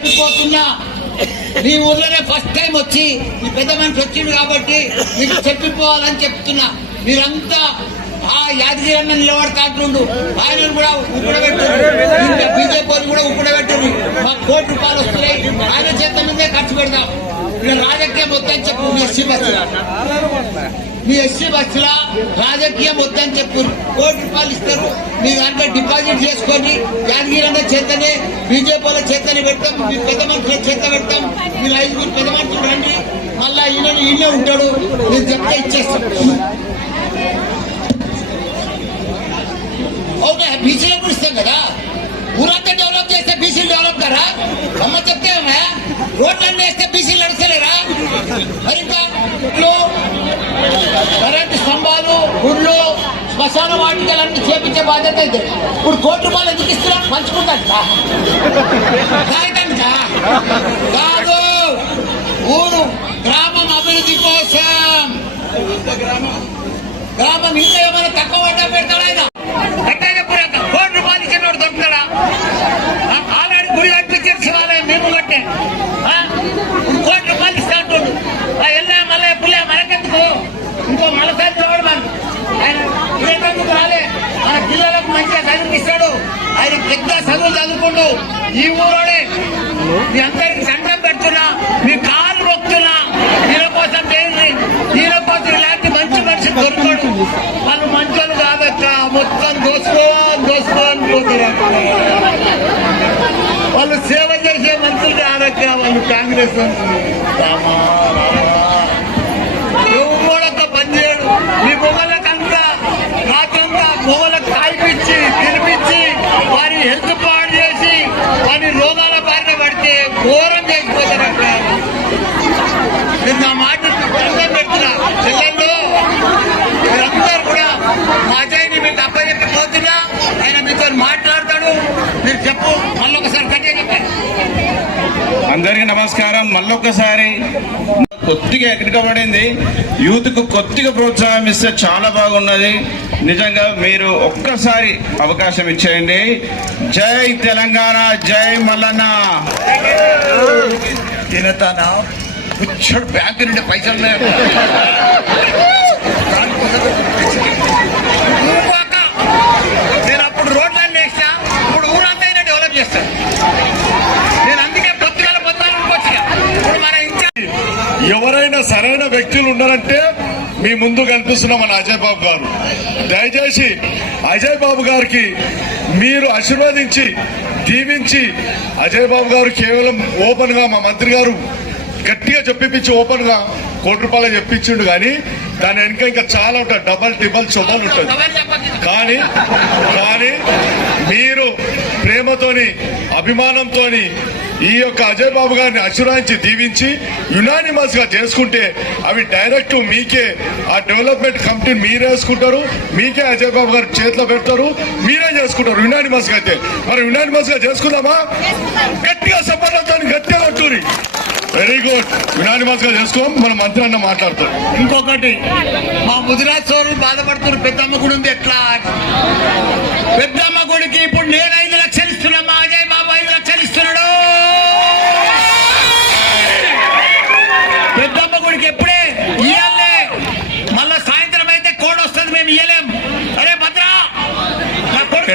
చెప్పిపోతున్నా. నీ ఊర్లోనే first time వచ్చి ఈ పెద్ద మనిషి వచ్చిండు కాబట్టి మీకు చెప్పిపోవాలని చెప్తున్నా. మీరంతా ఆ యాదగిరి అన్న నిలబడతా అంటుండు, ఆయన కూడా ఉప్పుడబెట్టారు, బీజేపీ కూడా ఉప్పుడబెట్టారు. మాకు ₹1,00,00,000 వస్తున్నాయి, ఆయన చేత మీదే ఖర్చు పెడదాం. రాజకీయం వద్దని చెప్పు. మీ ఎస్సీ బస్సులా రాజకీయం వద్దని చెప్పు. ₹1,00,00,000 ఇస్తారు, మీ దాంట్లో డిపాజిట్ చేసుకొని యాదగిరి అన్న చేతనే బీజేపీల చేతనే పెడతాం, మీ పెద్ద మనుషుల చేత పెడతాం. మీరు 5 పెద్ద మనుషులు రండి, మళ్ళా ఈయనే ఉంటాడు, మీరు చెప్తే ఇచ్చేస్తాం. ఓకే, బీసీలో కూడా ఇస్తాం కదా. ఊరంతా డెవలప్ చేస్తే బీసీలు డెవలప్ కదా. అమ్మ చెప్తే రోడ్లన్నీ వేస్తే బీసీలు నడుస్తలేరా? మరి ఇంకా కరెంటు స్తంభాలు, గుళ్ళు, శ్మశాన వాటికలన్నీ చేపించే బాధ్యత అయితే. ఇప్పుడు ₹1,00,00,000 ఎందుకు ఇస్తున్నాం? పంచుకుంటాను కాదు, ఊరు గ్రామం అభివృద్ధి కోసం. గ్రామం ఇంకా ఏమైనా తక్కువ వడ్డా పెడతాడు ఆయన. ₹1,00,00,000 ఇచ్చినోడు దొరుకుతాడా? ఆల్రెడీ గుడి కట్టించారు శివాలయం మేము కట్టే. ₹1,00,00,000 ఇస్తా అంటుండు. వెళ్ళా మళ్ళీ పుల్లే మనకెందుకు? ఇంకో మలసారి చూడు మనం. ఆయన ఇదేందుకు రాలే? మన పిల్లలకు మంచిగా చదివిస్తాడు. ఆయన పెద్ద చదువు చదువుకుంటూ ఈ ఊరోడే మీ అందరికి సంఘం పెడుతున్నా, మీ కాలు మొక్కుతున్నా. ఈయన కోసం ఈయన కోసం ఇలాంటి మంచి మనిషి దొరకడు. వాళ్ళు మంచోళ్ళు కాదక్క, మొత్తం దోసుకోని పోతున్నారు. వాళ్ళు సేవ చేసే మనుషులు కాదక్క, వాళ్ళు కాంగ్రెస్ ఎవడొక్క పనిచేయడు. మీ మొగలకంతా రాకంతా మొగలకు తాగిపించి తినిపించి వారి హెల్త్ పాడు చేసి వారి రోగాల బారిన పడితే ఘోరం చేసిపోతారక్క. మీరు నా మాట పెడుతున్నా చెల్లెళ్ళు, మీరందరూ కూడా మా అజయ్ని మీకు అప్పచెప్పిపోతున్నా. ఆయన మీతో మాట్లాడతాడు, మీరు చెప్పు. మళ్ళొకసారి కట్టే చెప్పండి. అందరికీ నమస్కారం. మళ్ళొక్కసారి కొద్దిగా ఎక్కడికబడింది, యూత్ కు కొద్దిగా ప్రోత్సాహం ఇస్తే చాలా బాగున్నది. నిజంగా మీరు ఒక్కసారి అవకాశం ఇచ్చేయండి. జై తెలంగాణ, జై మల్లన్న. తినతానా కూర్చోడు, బ్యాంకు నుండి పైసలు నేను అప్పుడు రోడ్లన్నీ వేస్తా, ఇప్పుడు ఊరంతా డెవలప్ చేస్తాను. నేను అందుకే పొద్దుగల అనుకోవచ్చు. ఇప్పుడు మన ఎవరైనా సరైన వ్యక్తులు ఉన్నారంటే మీ ముందు కనిపిస్తున్న మన అజయ్ బాబు గారు. దయచేసి అజయ్ బాబు గారికి మీరు ఆశీర్వదించి దీవించి, అజయ్ బాబు గారు కేవలం ఓపెన్ గా మా మంత్రి గారు గట్టిగా చెప్పిపించి ఓపెన్ గా ₹1,00,00,000 చెప్పించిండు, కానీ దాని వెనుక ఇంకా చాలా ఉంటుంది, డబల్ టిబల్ చొబల్ ఉంటుంది. కానీ మీరు ప్రేమతోని అభిమానంతోని ఈ యొక్క అజయ్ బాబు గారిని ఆశీర్వదించి దీవించి యునానిమస్ గా చేసుకుంటే అవి డైరెక్ట్ మీకే ఆ డెవలప్మెంట్ కమిటీని మీరే వేసుకుంటారు, మీకే అజయ్ బాబు గారు చేతిలో పెడతారు, మీరే చేసుకుంటారు యునానిమస్ గా. అయితే మరి యునానిమస్ గా చేసుకుందామా? గట్టిగా సపోర్ట్లతో గట్టిగా కొట్టుని. వెరీ గుడ్, యునానిమస్ గా చేసుకోం. మన మంత్రి అన్న మాట్లాడతారు. ఇంకొకటి, మా ముదిరాజ్ సోదరులు బాధపడుతున్నారు. పెద్దమ్మ గుడి ఉంది, ఎట్లా? పెద్దమ్మ గుడికి ఇప్పుడు నేను 5 లక్షలు ఇస్తున్నా, మా అజయ్ బాబు 5 లక్షలు ఇస్తున్నాడు. పెద్దమ్మ గుడికి ఎప్పుడే ఇయ్యాలే, మళ్ళా సాయంత్రం అయితే కోడ్ వస్తుంది, మేము ఇయ్యలేం. అరే భద్రా, నా కొడుకు